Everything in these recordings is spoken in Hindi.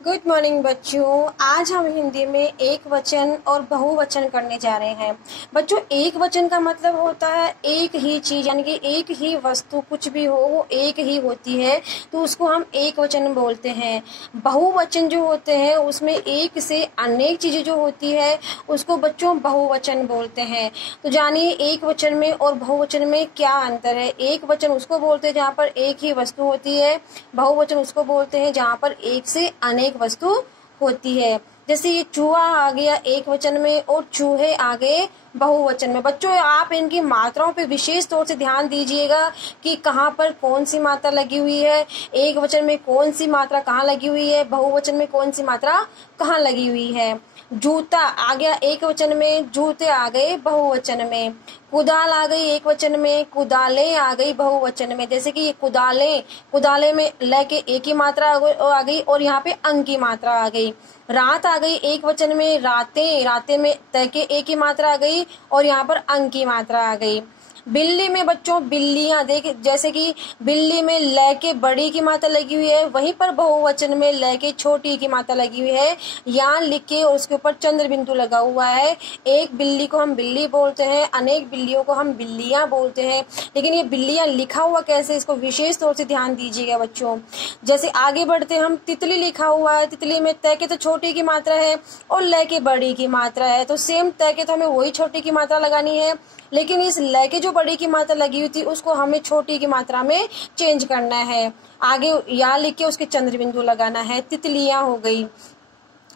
गुड मॉर्निंग बच्चों। आज हम हिंदी में एक वचन और बहुवचन करने जा रहे हैं। बच्चों, एक वचन का मतलब होता है एक ही चीज, यानी कि एक ही वस्तु, कुछ भी हो वो एक ही होती है, तो उसको हम एक वचन बोलते हैं। बहुवचन जो होते हैं उसमें एक से अनेक चीजें जो होती है उसको बच्चों बहुवचन बोलते हैं। तो जानिए एक वचन में और बहुवचन में क्या अंतर है। एक वचन उसको बोलते हैं जहाँ पर एक ही वस्तु होती है, बहुवचन उसको बोलते हैं जहाँ पर एक से अनेक वस्तु होती है। जैसे ये चूहा आ गया एक वचन में और चूहे आ गए बहुवचन में। बच्चों, आप इनकी मात्राओं पे विशेष तौर से ध्यान दीजिएगा कि कहाँ पर कौन सी मात्रा लगी हुई है, एक वचन में कौन सी मात्रा कहाँ लगी हुई है, बहुवचन में कौन सी मात्रा कहाँ लगी हुई है। जूता आ गया एक वचन में, जूते आ गए बहुवचन में। कुदाल आ गई एक वचन में, कुदालें आ गई बहुवचन में। जैसे कि ये कुदालें, कुदाले में ल के एक ही मात्रा आ गई और यहाँ पे अंग की मात्रा आ गई। रात आ गई एक वचन में, रातें, रातें में त के एक ही मात्रा आ गई और यहाँ पर अंग की मात्रा आ गई। बिल्ली में बच्चों बिल्लियां, देख जैसे कि बिल्ली में ल के बड़ी की मात्रा लगी हुई है, वहीं पर बहुवचन में ल के छोटी की मात्रा लगी हुई है। यहाँ लिख के और उसके ऊपर चंद्र बिंदु लगा हुआ है। एक बिल्ली को हम बिल्ली बोलते हैं, अनेक बिल्लियों को हम बिल्लियां बोलते हैं। लेकिन ये बिल्लियां लिखा हुआ कैसे, इसको विशेष तौर से ध्यान दीजिएगा बच्चों। जैसे आगे बढ़ते हम, तितली लिखा हुआ है, तितली में त के तो छोटी की मात्रा है और ल के बड़ी की मात्रा है, तो सेम त के तो हमें वही छोटी की मात्रा लगानी है, लेकिन इस ल के जो बड़ी की मात्रा लगी हुई थी उसको हमें छोटी की मात्रा में चेंज करना है। आगे या लिख के उसके चंद्र बिंदु लगाना है। तितलियां हो गई।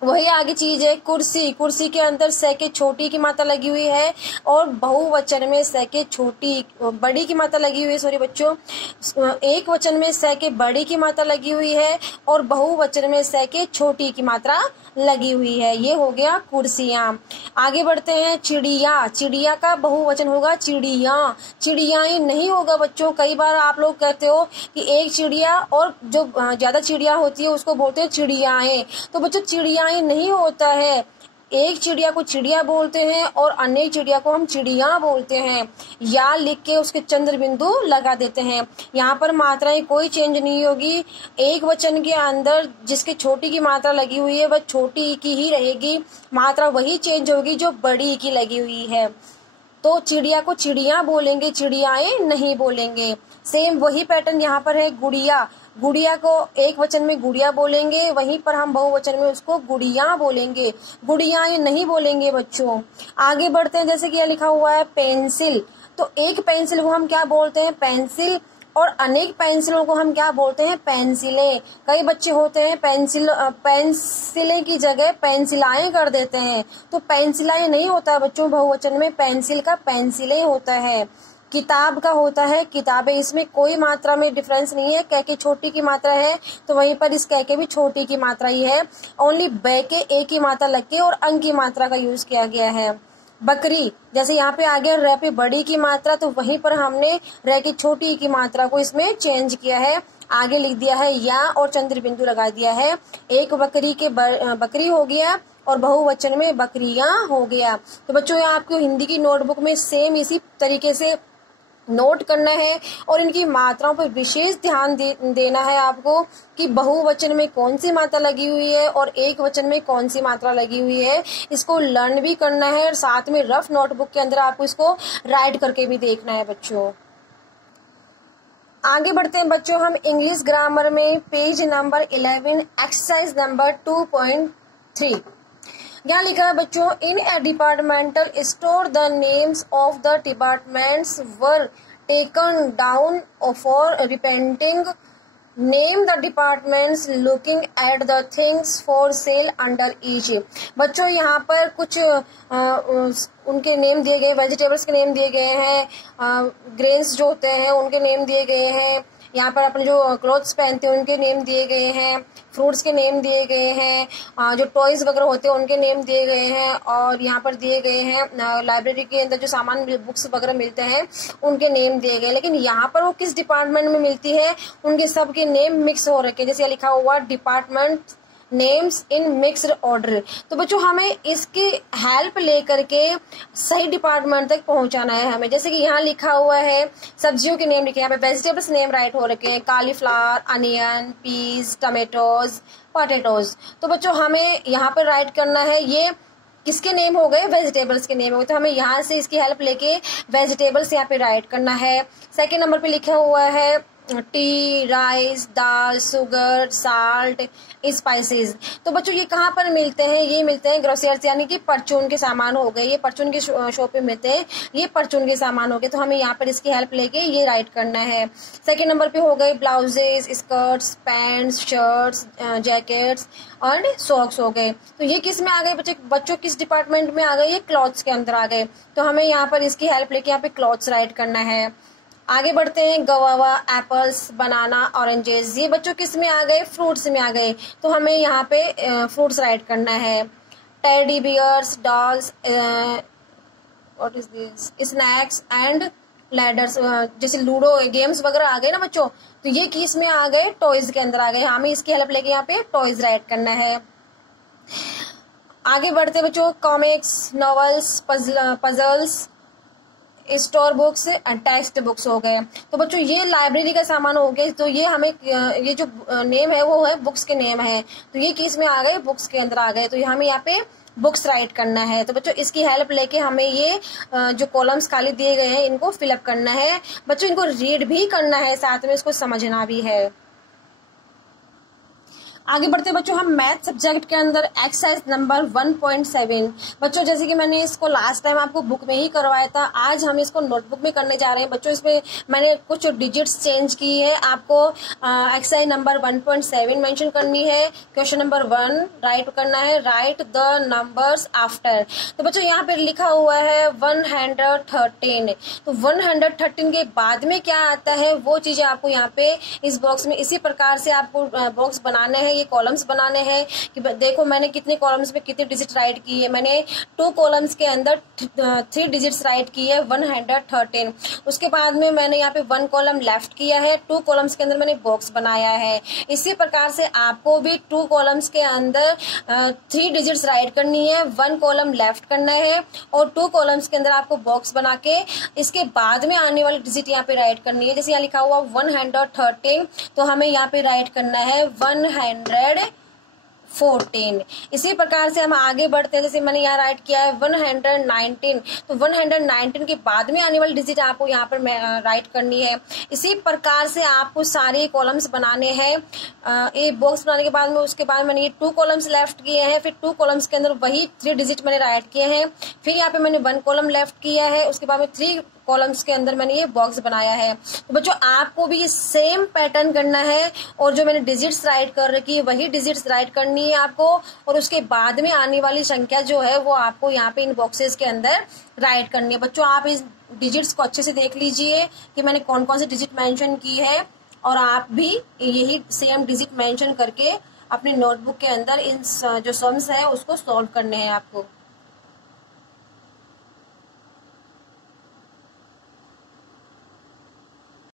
वही आगे चीज है कुर्सी, कुर्सी के अंदर स के छोटी की मात्रा लगी हुई है और बहुवचन में स के छोटी बड़ी की मात्रा लगी हुई है। सॉरी बच्चों, एक वचन में स के बड़ी की मात्रा लगी हुई है और बहुवचन में स के छोटी की मात्रा लगी हुई है। ये हो गया कुर्सियां। आगे बढ़ते हैं, चिड़िया, चिड़िया का बहुवचन होगा चिड़िया, चिड़ियाएं नहीं होगा बच्चों। कई बार आप लोग कहते हो कि एक चिड़िया और जो ज्यादा चिड़िया होती है उसको बोलते हैं चिड़ियाएं, तो बच्चों चिड़ियाएं नहीं होता है। एक चिड़िया को चिड़िया बोलते हैं और अनेक चिड़िया को हम चिड़िया बोलते हैं। या लिख के उसके चंद्र बिंदु लगा देते हैं। यहाँ पर मात्राएं कोई चेंज नहीं होगी। एक वचन के अंदर जिसकी छोटी की मात्रा लगी हुई है वह छोटी की ही रहेगी, मात्रा वही चेंज होगी जो बड़ी की लगी हुई है। तो चिड़िया को चिड़िया बोलेंगे, चिड़ियाएं नहीं बोलेंगे। सेम वही पैटर्न यहाँ पर है। गुड़िया, गुड़िया को एक वचन में गुड़िया बोलेंगे, वहीं पर हम बहुवचन में उसको गुड़िया बोलेंगे, गुड़ियाएं नहीं बोलेंगे बच्चों। आगे बढ़ते हैं, जैसे कि यह लिखा हुआ है पेंसिल, तो एक पेंसिल को हम क्या बोलते हैं, पेंसिल, और अनेक पेंसिलों को हम क्या बोलते हैं, पेंसिलें। कई बच्चे होते हैं पेंसिलें की जगह पेंसिलाएं कर देते हैं, तो पेंसिलाएं नहीं होता है बच्चों बहुवचन में, पेंसिल का पेंसिलें होता है। किताब का होता है किताबें, इसमें कोई मात्रा में डिफरेंस नहीं है। क की छोटी की मात्रा है तो वहीं पर इस क के भी छोटी की मात्रा ही है, ओनली ब के एक की मात्रा लग के और अंग की मात्रा का यूज किया गया है। बकरी, जैसे यहाँ पे आ गया र पे बड़ी की मात्रा, तो वहीं पर हमने र की छोटी की मात्रा को इसमें चेंज किया है। आगे लिख दिया है या और चंद्र बिंदु लगा दिया है। एक बकरी के बकरी हो गया और बहुवचन में बकरियां हो गया। तो बच्चों ये आपको हिंदी की नोटबुक में सेम इसी तरीके से नोट करना है और इनकी मात्राओं पर विशेष ध्यान देना है आपको कि बहुवचन में कौन सी मात्रा लगी हुई है और एक वचन में कौन सी मात्रा लगी हुई है। इसको लर्न भी करना है और साथ में रफ नोटबुक के अंदर आपको इसको राइट करके भी देखना है बच्चों। आगे बढ़ते हैं बच्चों हम इंग्लिश ग्रामर में, पेज नंबर 11, एक्सरसाइज नंबर 2.3। यहाँ लिखा है बच्चों, in a departmental store the names of the departments were taken down for repainting, name the departments looking at the things for sale under each. बच्चों यहाँ पर कुछ उनके नेम दिए गए, वेजिटेबल्स के नेम दिए गए हैं, ग्रेन्स जो होते हैं उनके नेम दिए गए हैं, यहाँ पर अपने जो क्लोथ्स पहनते हैं उनके नेम दिए गए हैं, फ्रूट्स के नेम दिए गए हैं, जो टॉयज वगैरह होते हैं उनके नेम दिए गए हैं, और यहाँ पर दिए गए हैं लाइब्रेरी के अंदर जो सामान बुक्स वगैरह मिलते हैं उनके नेम दिए गए। लेकिन यहाँ पर वो किस डिपार्टमेंट में मिलती है, उनके सब के नेम मिक्स हो रखे हैं। जैसे लिखा हुआ department names in mixed order. तो बच्चों हमें इसकी हेल्प लेकर के सही डिपार्टमेंट तक पहुंचाना है हमें। जैसे कि यहाँ लिखा हुआ है सब्जियों के नेम लिखे, यहाँ पे वेजिटेबल्स नेम राइट हो रखे हैं, कालीफ्लावर, अनियन, पीस, टमेटोज, पोटैटोज। तो बच्चों हमें यहाँ पर राइट करना है, ये किसके नेम हो गए, वेजिटेबल्स के नेम हो गए। तो हमें यहाँ से इसकी हेल्प लेके वेजिटेबल्स यहाँ पे राइट करना है। सेकेंड नंबर पे लिखा हुआ है टी, राइस, दाल, शुगर, साल्ट, स्पाइसेस। तो बच्चों ये कहाँ पर मिलते हैं, ये मिलते हैं ग्रोसरीज यानी कि परचून के सामान हो गए, ये परचून के शॉप पे मिलते हैं, ये परचून के सामान हो गए। तो हमें यहाँ पर इसकी हेल्प लेके ये राइट करना है। सेकेंड नंबर पे हो गए blouses, skirts, pants, shirts, jackets और सॉक्स हो गए। तो ये किस में आ गए बच्चों, किस डिपार्टमेंट में आ गए, ये क्लॉथ्स के अंदर आ गए। तो हमें यहाँ पर इसकी हेल्प लेके यहाँ पे क्लॉथ्स राइट करना है। आगे बढ़ते हैं, गवावा, एप्पल्स, बनाना, ऑरेंजेस, ये बच्चों किस में आ गए, फ्रूट्स में आ गए। तो हमें यहाँ पे फ्रूट्स राइट करना है। Teddy bears, dolls, what is this, snacks and ladders, जैसे लूडो गेम्स वगैरह आ गए ना बच्चों, तो ये किस में आ गए, टॉयज के अंदर आ गए। हमें इसकी हेल्प लेके यहाँ पे टॉयज राइट करना है। आगे बढ़ते बच्चों, comics, novels, puzzles, store books and text books हो गए। तो बच्चों ये लाइब्रेरी का सामान हो गया। तो ये हमें ये जो नेम है वो है बुक्स के नेम है, तो ये किस में आ गए, बुक्स के अंदर आ गए। तो हमें यहाँ पे बुक्स राइट करना है। तो बच्चों इसकी हेल्प लेके हमें ये जो कॉलम्स खाली दिए गए हैं इनको फिलअप करना है। बच्चों इनको रीड भी करना है, साथ में इसको समझना भी है। आगे बढ़ते बच्चों हम मैथ सब्जेक्ट के अंदर एक्सरसाइज नंबर 1.7। बच्चों जैसे कि मैंने इसको लास्ट टाइम आपको बुक में ही करवाया था, आज हम इसको नोटबुक में करने जा रहे हैं। बच्चों इसमें मैंने कुछ डिजिट्स चेंज की है। आपको एक्सरसाइज नंबर 1.7 मेंशन करनी है। क्वेश्चन नंबर 1 राइट करना है, राइट द नंबर्स आफ्टर। तो बच्चों यहाँ पे लिखा हुआ है 113। तो 113 के बाद में क्या आता है वो चीजें आपको यहाँ पे इस बॉक्स में इसी प्रकार से आपको बॉक्स बनाने हैं, ये कॉलम्स बनाने हैं कि देखो मैंने कितने कॉलम्स में कितनी डिजिट राइट की है। मैंने 2 कॉलम्स के अंदर 3 डिजिट्स राइट की है, 113। उसके बाद में मैंने यहाँ पे 1 कॉलम लेफ्ट किया है, 2 कॉलम्स के अंदर मैंने बॉक्स बनाया है। इसी प्रकार से आपको भी 2 कॉलम्स के अंदर 3 डिजिट्स राइट करनी है, 1 कॉलम लेफ्ट करना है और 2 कॉलम्स के अंदर आपको बॉक्स बना के इसके बाद में आने वाली डिजिट यहाँ पे राइट करनी है। जैसे यहाँ लिखा हुआ 113, तो हमें यहाँ पे राइट करना है 114। इसी प्रकार से हम आगे बढ़ते हैं। जैसे मैंने यहाँ राइट किया है 119, तो 119 के बाद में आने वाली डिजिट आपको यहाँ पर राइट करनी है। इसी प्रकार से आपको सारे कॉलम्स बनाने हैं। एक बॉक्स बनाने के बाद में उसके बाद मैंने ये 2 कॉलम्स लेफ्ट किए हैं, फिर 2 कॉलम्स के अंदर वही 3 डिजिट मैंने राइट किए हैं। फिर यहाँ पे मैंने 1 कॉलम लेफ्ट किया है, उसके बाद में 3 कॉलम्स के अंदर मैंने ये बॉक्स बनाया है। तो बच्चों आपको भी ये सेम पैटर्न करना है और जो मैंने डिजिट्स राइट कर रखी है वही डिजिट्स राइट करनी है आपको, और उसके बाद में आने वाली संख्या जो है वो आपको यहाँ पे इन बॉक्सेस के अंदर राइट करनी है। बच्चों आप इस डिजिट्स को अच्छे से देख लीजिए कि मैंने कौन कौन सी डिजिट मेंशन की है, और आप भी यही सेम डिजिट मेंशन करके अपने नोटबुक के अंदर इन जो सम्स है उसको सॉल्व करने हैं आपको।